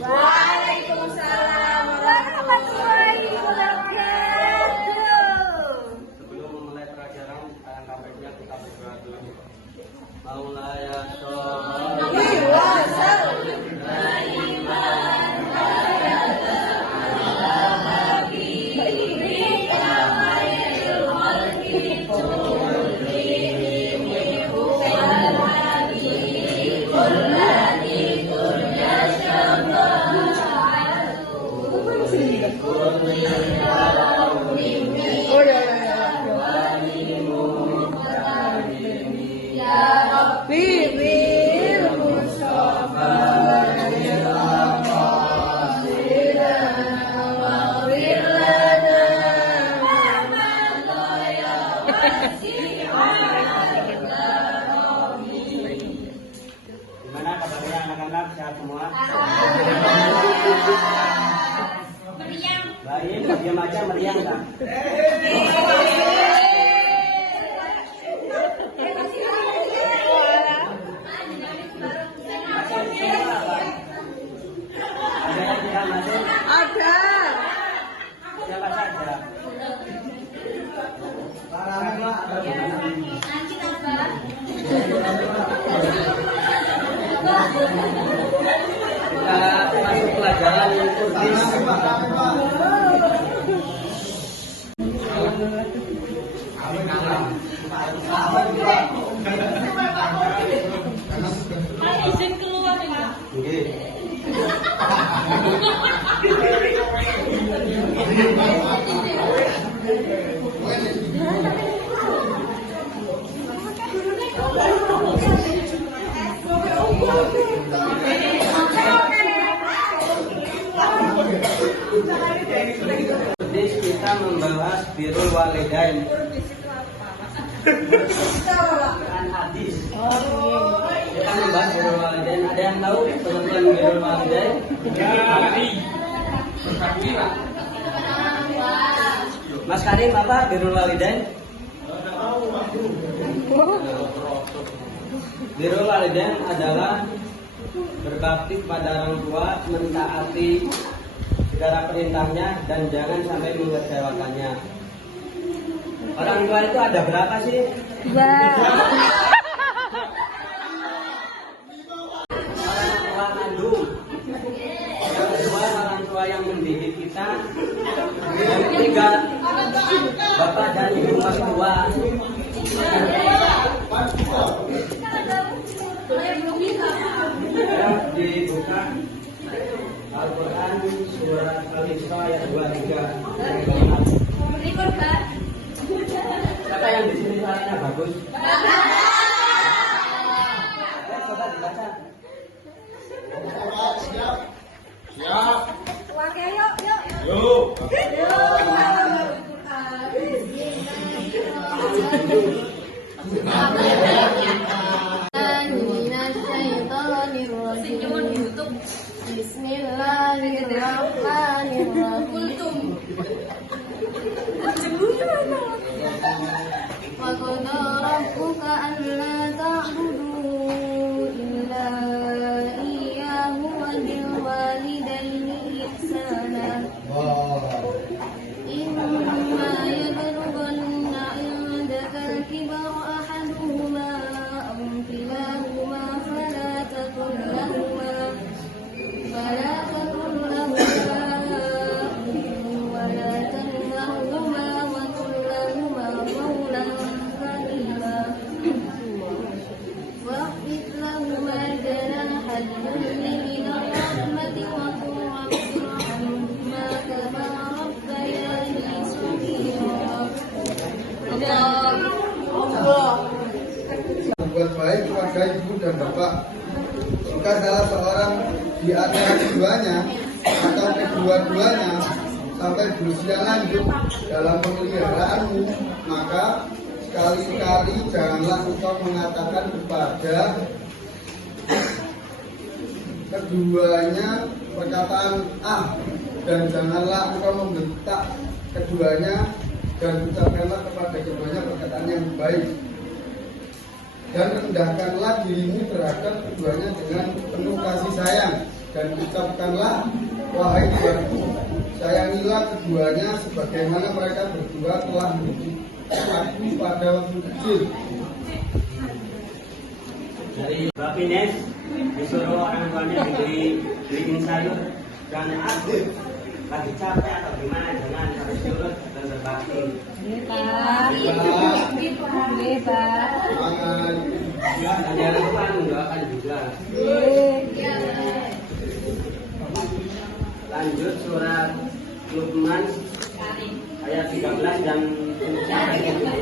Waalaikumsalam warahmatullahi wabarakatuh. Sebelum memulai pelajaran, alangkah baiknya kita berdoa dulu. Maulaya Gimana kabarnya anak-anak, sehat semua? Meriang. Baik, diam aja meriang kan? Ada yang tidak masuk? Ada. Siapa saja? Kita masuk pelajaran yang tulis. Izin keluar ini. Oke. Jadi kita membahas birrul walidain. Kan hadis. Kita membahas birrul walidain. Ada yang tahu penentuan birrul walidain? Mas Karim, apa birrul walidain? Birrul walidain adalah berbakti kepada orang tua, mentaati segala perintahnya dan jangan sampai mengecewakannya. Orang tua itu ada berapa sih? Orang tua kandung, yang kedua orang tua yang mendidik kita, yang ketiga bapak dan ibu mertua. Dibuka Al-Quran surat Al-Isra ayat 23. Siapa yang di sini suaranya bagus? Coba dibaca. Siap. Siap. Oke, yuk. Yuk. Bismillahirrahmanirrahim. Wa qada rabbuka alla ta'budu illa iyyahu wa bil walidayni ihsana. Imma yablughanna 'indaka al-kibara ahaduhuma aw kilahuma fala taqul lahumā ولا تنهرهما وقل لهما قولا كريما واخفض لهما جناح الذل من الرحمة وقل رب ارحمهما كما ربياني صغيرا. Berbuat baik kepada ibu dan bapak. Jika salah seorang di antara keduanya atau kedua kedua-duanya sampai berusia lanjut dalam pemeliharaanmu, maka sekali-kali janganlah engkau mengatakan kepada keduanya perkataan dan janganlah engkau membentak keduanya dan ucapkanlah kepada keduanya perkataan yang baik, dan rendahkanlah dirimu terhadap keduanya dengan penuh kasih sayang, dan ucapkanlah, wahai Tuhanku, sayangilah keduanya sebagaimana mereka berdua telah mendidik aku pada waktu kecil. Dari Mbak Ines disuruh orang tuanya beliin sayur dan aku lagi capek atau gimana, jangan harus surut dan berbakti. Dan jangan lupa mendoakan juga. Lanjut surat Luqman ayat 13 dan sampai 17.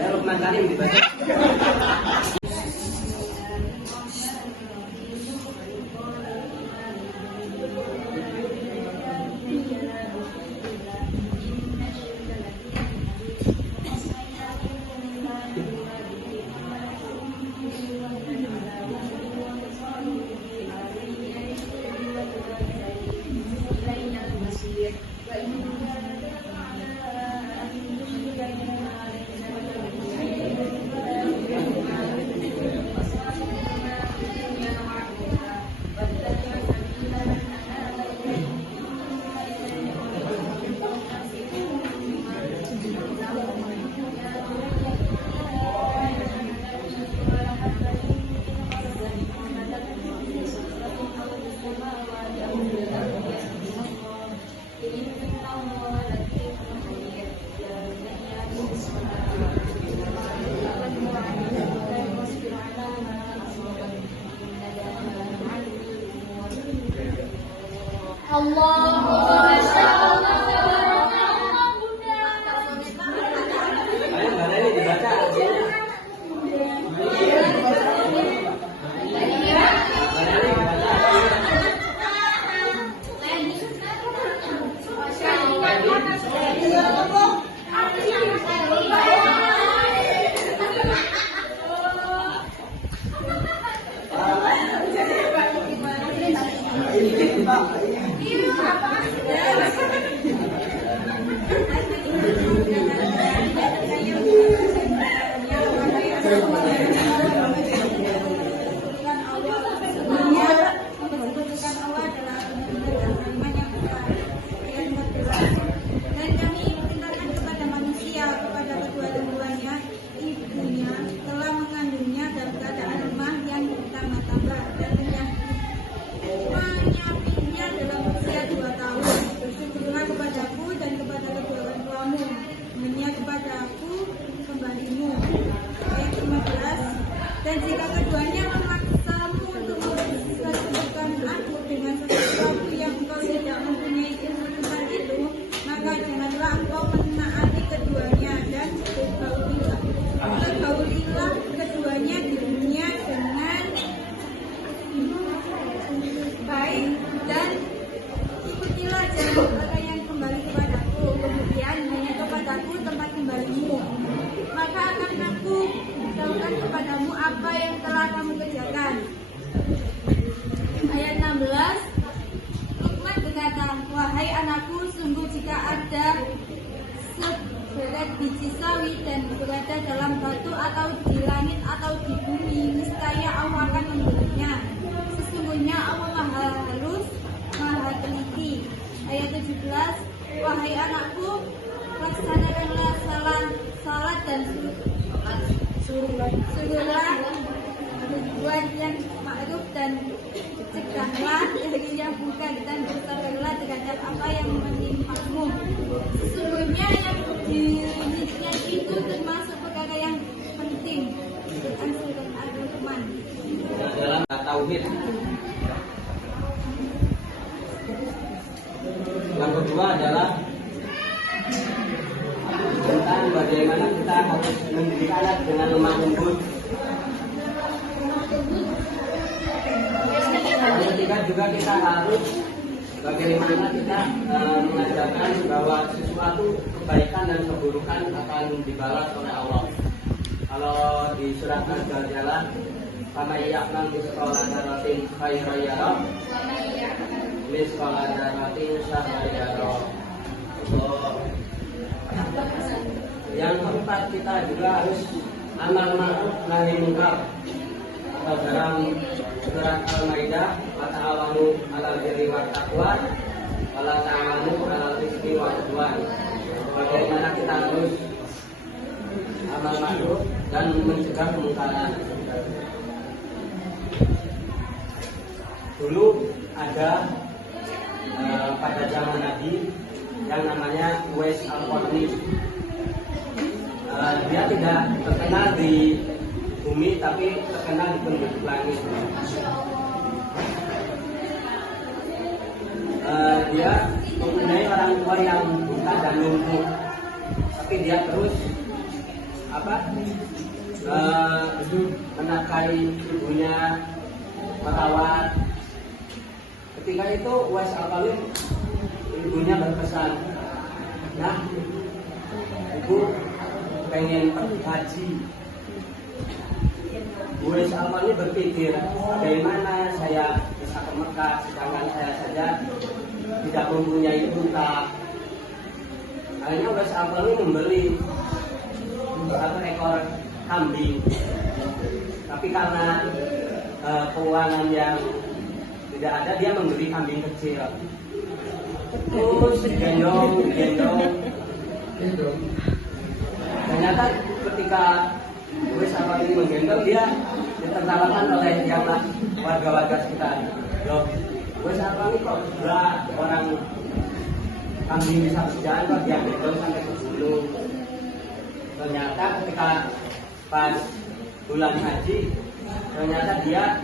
Ayat Luqman Karim dibaca. Ayo Mbak Leni dibaca. Dan jika keduanya memaksamu untuk mempersekutukan aku dengan sesuatu yang engkau tidak mempunyai ilmu tentang itu, maka janganlah engkau menaati keduanya dan pergaulilah keduanya di dunia dengan baik, dan ikutilah jalan mereka yang kembali kepadaku, kemudian hanya kepadaku tempat kembalimu, maka akan aku beritahukan kepadamu apa yang telah kamu kerjakan. Ayat 16, Luqman berkata, wahai anakku, sungguh jika ada seberat biji sawi dan berada dalam batu atau di langit atau di bumi, niscaya Allah akan memberinya. Sesungguhnya Allah maha halus, maha teliti. Ayat 17, wahai anakku, laksanakanlah salat dan suruhlah berbuat yang ma'ruf dan cegahlah dari yang bukan, dan bersabarlah terhadap apa yang menimpamu. Sesungguhnya yang dirinya itu termasuk perkara yang penting. Quran Surat Al-Luqman. Dalam tauhid. Yang kedua adalah tentang bagaimana kita harus mendidik anak dengan lemah lembut. Ayat 13 ketiga juga kita harus bagaimana kita mengajarkan bahwa sesuatu kebaikan dan keburukan akan dibalas oleh Allah. Kalau di surat Al-Zalzalah, "Fama ya'mal mithqala dzarratin khairan yarah, mithqala dzarratin syarran yarah." Yang keempat, kita juga harus amal ma'ruf nahi munkar. Atau dalam surat Al-Maidah, "Wa ta'awanu 'alal birri wat taqwa wa la ta'awanu 'alal itsmi wal 'udwan." Bagaimana kita harus amal ma'ruf dan mencegah kemungkaran. Dulu ada pada zaman Nabi yang namanya Uwais Al-Qarni. Dia tidak terkenal di bumi tapi terkenal di penduduk langit. Dia mempunyai orang tua yang buta dan lumpuh, tapi dia terus menafkahi ibunya, merawat. Ketika itu Uwais Al-Qarni, ibunya berpesan, "Nah, ibu pengen pergi haji." Uwais Al-Qarni berpikir, bagaimana saya bisa ke Mekah sedangkan saya saja tidak mempunyai unta. Akhirnya Uwais Al-Qarni membeli 1 ekor kambing, tapi karena keuangan yang tidak ada, dia membeli kambing kecil. Terus digendong. Ternyata ketika Uwais Al-Qarni menggendong, dia ditertawakan oleh yang warga-warga sekitar. Loh, Uwais Al-Qarni kok berat, orang kambing bisa berjalan kok dia gendong sampai ke gunung. Ternyata ketika pas bulan haji, ternyata dia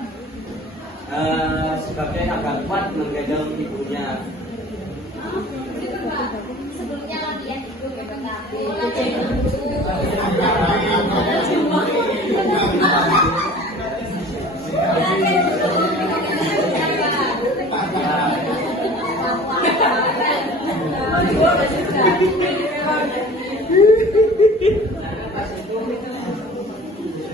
sebagai agak kuat menggendong ibunya. Sebelumnya latihan itu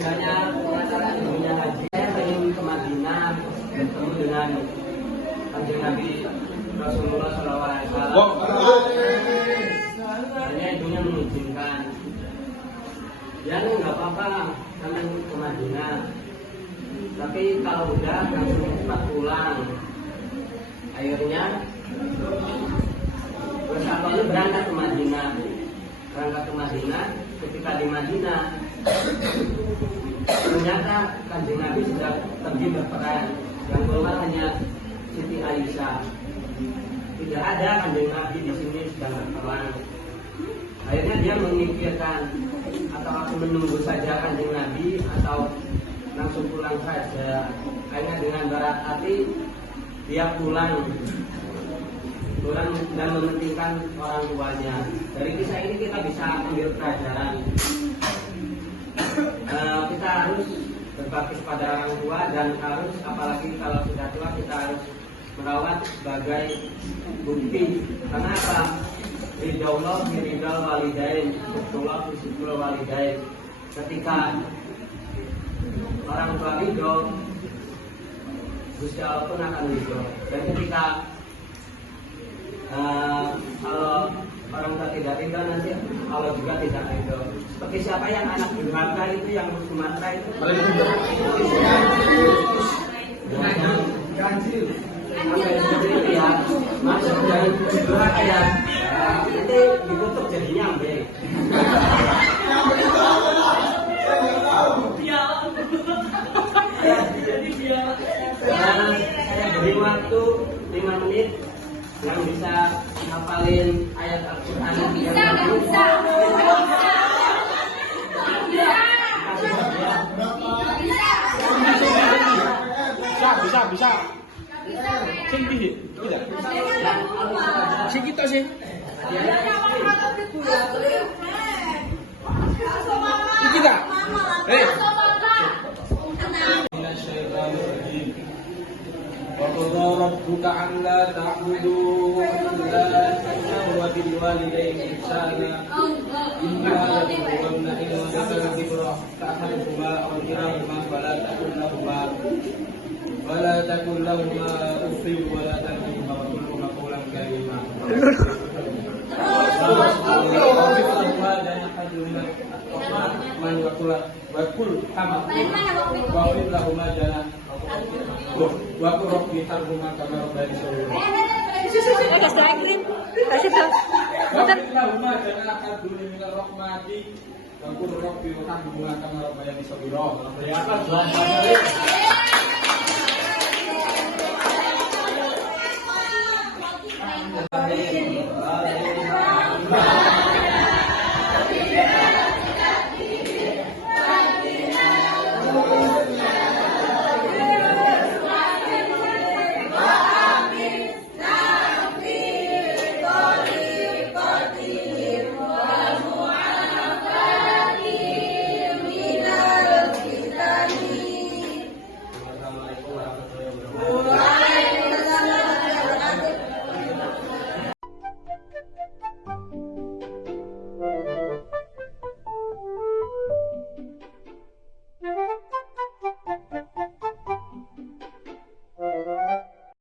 Sebenarnya pengacara ibunya haji, saya ingin ke Madinah bertemu dengan Kanjeng Nabi Rasulullah SAW. Hanya ibunya mengizinkan. Ya nggak apa-apa, kami ke Madinah. Tapi kalau udah langsung cepat pulang. Akhirnya Uwais Al-Qarni berangkat ke Madinah. Ketika di Madinah, ternyata Kanjeng Nabi sudah pergi berperang. Yang keluar hanya Siti Aisyah. Tidak ada Kanjeng Nabi di sini sedang berperang. Akhirnya dia memikirkan, atau aku menunggu saja Kanjeng Nabi atau langsung pulang saja. Akhirnya dengan berat hati dia pulang dan mementingkan orang tuanya. Dari kisah ini kita bisa ambil pelajaran. Kita harus berbakti pada orang tua, dan harus, apalagi kalau sudah tua, kita harus merawat sebagai bukti. Kenapa? Ridallah ridal walidain, syukurullah syukur walidain. Ketika orang tua ridho, Gusti Allah pun akan ridho. Dan ketika kalau orang tua tidak ridho, nanti Allah juga tidak ridho. Seperti siapa yang anak durhaka itu, yang Sumatera itu, ganjil ya, masuk dari durhaka ya, nanti dikutuk jadinya ambil. Saya beri waktu 5 menit yang bisa hafalin ayat Al-Quran yang bisa. Sing piye? Tidak. Sing kita sih. Iki ta? Hei. qadha rabbuka an la ta'budu illa iyyahu wa bil walidayni ihsana imma yablughanna indaka al-kibra ahaduhuma aw kilahuma fala takul lahuma uffin wa la tanharhuma wa qul lahuma qawlan karima. Wakul kama wakul lahuma jana wakul robbi harhuma kama robbani saghira wakul lahuma jana haduni minal rahmati wakul robbi harhuma kama robbani saghira. Amin.